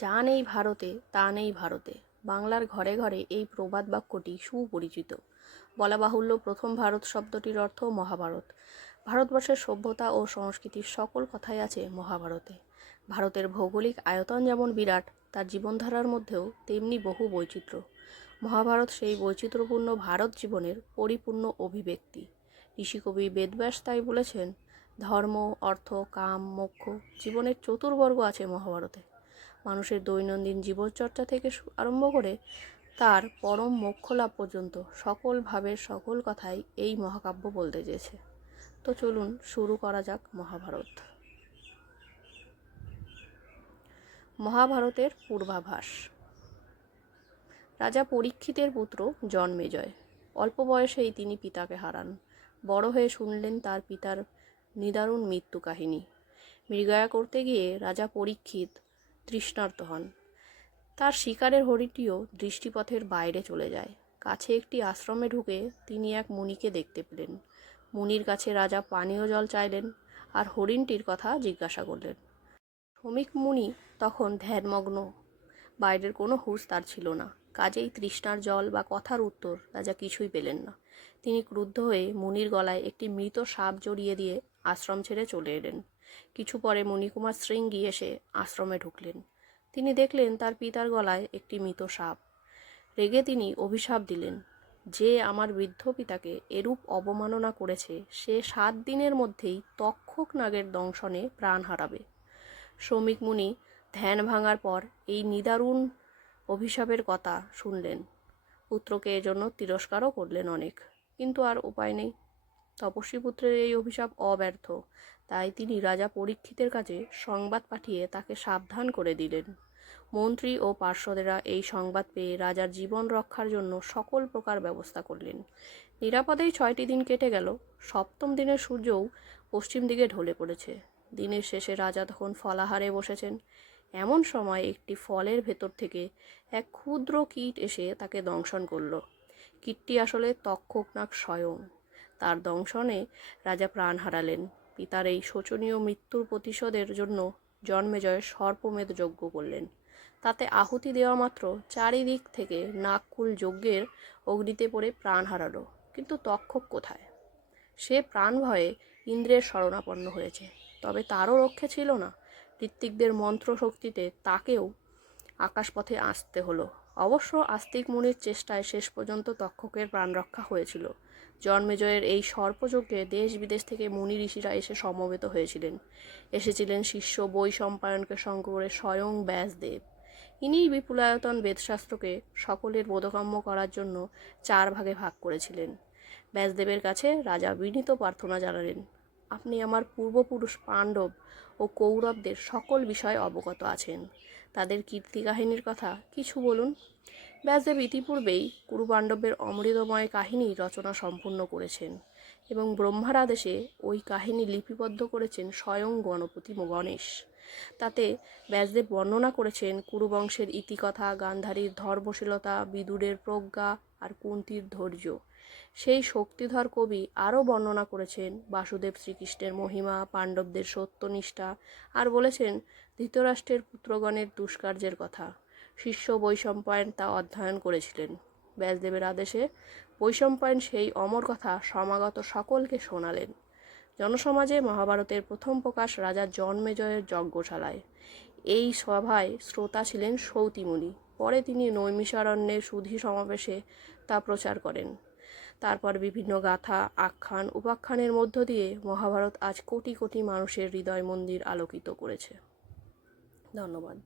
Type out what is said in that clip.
যা নেই ভারতে তা নেই ভারতে। বাংলার ঘরে ঘরে এই প্রবাদ বাক্যটি সুপরিচিত। বলা বাহুল্য, প্রথম ভারত শব্দটির অর্থ মহাভারত। ভারতবর্ষের সভ্যতা ও সংস্কৃতির সকল কথাই আছে মহাভারতে। ভারতের ভৌগোলিক আয়তন যেমন বিরাট, তার জীবনধারার মধ্যেও তেমনি বহু বৈচিত্র্য। মহাভারত সেই বৈচিত্র্যপূর্ণ ভারত জীবনের পরিপূর্ণ অভিব্যক্তি। ঋষিকবি বেদব্যাস তাই বলেছেন, ধর্ম, অর্থ, কাম, মোক্ষ জীবনের চতুর্বর্গ আছে মহাভারতে। মানুষের দৈনন্দিন জীবনচর্চা থেকে আরম্ভ করে তার পরম মোক্ষ লাভ পর্যন্ত সকল ভাবের সকল কথাই এই মহাকাব্য বলতে চেয়েছে। তো চলুন শুরু করা যাক মহাভারত। মহাভারতের পূর্বাভাস। রাজা পরীক্ষিতের পুত্র জন্মেজয়। অল্প বয়সেই তিনি পিতাকে হারান। বড় হয়ে শুনলেন তার পিতার নিদারুণ মৃত্যু কাহিনী। মৃগয়া করতে গিয়ে রাজা পরীক্ষিত তৃষ্ণার্ত হন। তার শিকারের হরিণটিও দৃষ্টিপথের বাইরে চলে যায়। কাছে একটি আশ্রমে ঢুকে তিনি এক মুনিকে দেখতে পেলেন। মুনির কাছে রাজা পানীয় জল চাইলেন আর হরিণটির কথা জিজ্ঞাসা করলেন। শ্রমিক মুনি তখন ধ্যানমগ্ন, বাইরের কোনো হুঁশ তার ছিল না। কাজেই তৃষ্ণার জল বা কথার উত্তর রাজা কিছুই পেলেন না। তিনি ক্রুদ্ধ হয়ে মুনির গলায় একটি মৃত সাপ জড়িয়ে দিয়ে আশ্রম ছেড়ে চলে এলেন। কিছু পরে মণিকুমার শৃঙ্গী এসে আশ্রমে ঢুকলেন। তিনি দেখলেন তার পিতার গলায় একটি মৃত সাপ। রেগে তিনি অভিশাপ দিলেন, যে আমার বৃদ্ধ পিতাকে এরূপ অবমাননা করেছে সে 7 দিনের মধ্যেই তক্ষক নাগের দংশনে প্রাণ হারাবে। শ্রমিক মুনি ধ্যান ভাঙার পর এই নিদারুণ অভিশাপের কথা শুনলেন। পুত্রকে এজন্য তিরস্কারও করলেন অনেক, কিন্তু আর উপায় নেই। তপস্বী পুত্রের এই অভিশাপ অব্যর্থ, তাই তিনি রাজা পরীক্ষিতের কাছে সংবাদ পাঠিয়ে তাকে সাবধান করে দিলেন। মন্ত্রী ও পার্ষদেরা এই সংবাদ পেয়ে রাজার জীবন রক্ষার জন্য সকল প্রকার ব্যবস্থা করলেন। নিরাপদেই 6টি দিন কেটে গেল। 7ম দিনের সূর্যও পশ্চিম দিকে ঢলে পড়েছে। দিনের শেষে রাজা তখন ফলাহারে বসেছেন। এমন সময় একটি ফলের ভেতর থেকে এক ক্ষুদ্র কীট এসে তাকে দংশন করল। কীটটি আসলে তক্ষকনাগ স্বয়ং। তার দংশনে রাজা প্রাণ হারালেন। পিতার এই শোচনীয় মৃত্যুর প্রতিশোধের জন্য জন্মেজয় সর্পমেধ যজ্ঞ করলেন। তাতে আহুতি দেওয়া মাত্র চারিদিক থেকে নাগকুল যজ্ঞের অগ্নিতে পড়ে প্রাণ হারালো। কিন্তু তক্ষক কোথায়? সে প্রাণ ভয়ে ইন্দ্রের শরণাপন্ন হয়েছে, তবে তারও রক্ষে ছিল না। ঋত্বিকদের মন্ত্র শক্তিতে তাকেও আকাশপথে আসতে হলো। অবশ্য আস্তিক মুনির চেষ্টায় শেষ পর্যন্ত তক্ষকের প্রাণ রক্ষা হয়েছিল। জন্মেজয়ের এই সর্পযজ্ঞে দেশ বিদেশ থেকে মুনি ঋষিরা এসে সমবেত হয়েছিলেন। এসেছিলেন শিষ্য বৈশম্পায়নকে সঙ্গ করে স্বয়ং ব্যাসদেব। ইনিই বিপুলায়তন বেদশাস্ত্রকে সকলের বোধগম্য করার জন্য 4 ভাগে ভাগ করেছিলেন। ব্যাসদেবের কাছে রাজা বিনীত প্রার্থনা জানালেন, আপনি আমার পূর্বপুরুষ পাণ্ডব ও কৌরবদের সকল বিষয়ে অবগত আছেন, তাদের কীর্তি কাহিনীর কথা কিছু বলুন। ব্যাসদেব ইতিপূর্বেই কুরুপাণ্ডবের অমৃতময় কাহিনী রচনা সম্পূর্ণ করেছেন এবং ব্রহ্মার আদেশে ওই কাহিনী লিপিবদ্ধ করেছেন স্বয়ং গণপতি গণেশ। তাতে ব্যাসদেব বর্ণনা করেছেন কুরুবংশের ইতিকথা, গান্ধারীর ধর্মশীলতা, বিদুরের প্রজ্ঞা আর কুন্তির ধৈর্য। সেই শক্তিধর কবি আরও বর্ণনা করেছেন বাসুদেব শ্রীকৃষ্ণের মহিমা, পাণ্ডবদের সত্যনিষ্ঠা, আর বলেছেন ধৃতরাষ্ট্রের পুত্রগণের দুষ্কার্যের কথা। শিষ্য বৈশম্পায়ন তা অধ্যয়ন করেছিলেন। ব্যাসদেবের আদেশে বৈশম্পায়ন সেই অমর কথা সমাগত সকলকে শোনালেন। জনসমাজে মহাভারতের প্রথম প্রকাশ রাজা জন্মেজয়ের যজ্ঞশালায়। এই সভায় শ্রোতা ছিলেন সৌতিমুনি। পরে তিনি নৈমিষারণ্যের সুধী সমাবেশে তা প্রচার করেন। তারপর বিভিন্ন গাথা, আখ্যান, উপাখ্যানের মধ্য দিয়ে মহাভারত আজ কোটি কোটি মানুষের হৃদয় মন্দির আলোকিত করেছে। ধন্যবাদ।